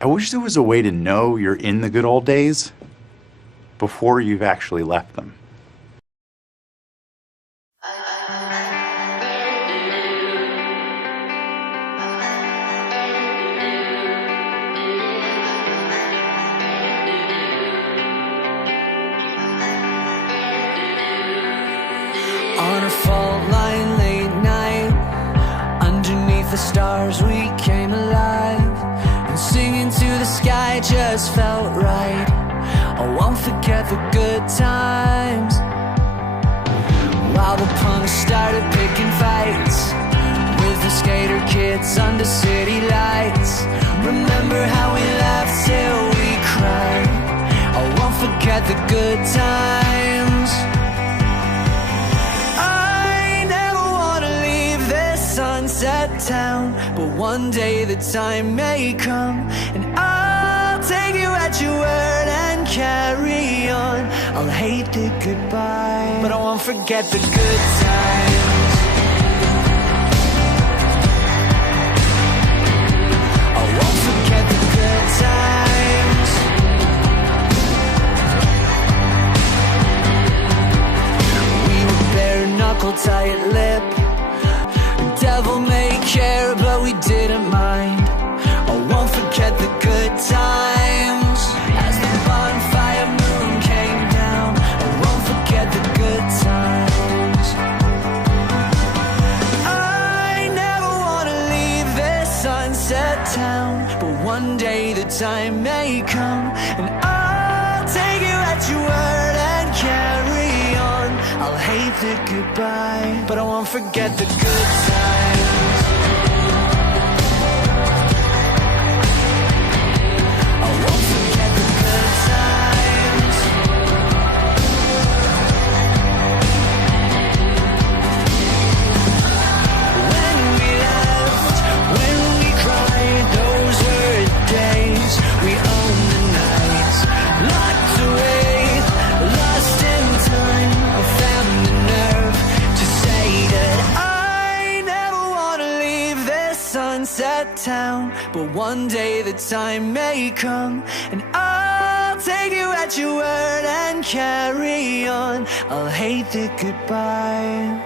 I wish there was a way to know you're in the good old days before you've actually left them. On a fault line late night, underneath the stars we came alive, and singing to the sky just felt right. I won't forget the good times, while the punks started picking fights with the skater kids under city lights. Remember how we laughed till we cried. I won't forget the good times. Sunset town, but one day the time may come, and I'll take you at your word and carry on. I'll hate the goodbye, but I won't forget the good times. I won't forget the good times. We were bare knuckle, tight lip. Devil may care, but we didn't mind. I won't forget the good times. As the bonfire moon came down, I won't forget the good times. I never wanna leave this sunset town, but one day the time may come, and I'll take you at your word and carry on. I'll hate the goodbye, but I won't forget the good times. I won't forget the good times. When we laughed, when we cried, those were the days. We owned the nights, locked away, lost in time. I found the nerve to say that I never wanna leave this sunset town, but one day the time may come, and I'll take you at your word and carry on. I'll hate the goodbye,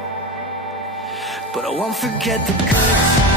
but I won't forget the good times.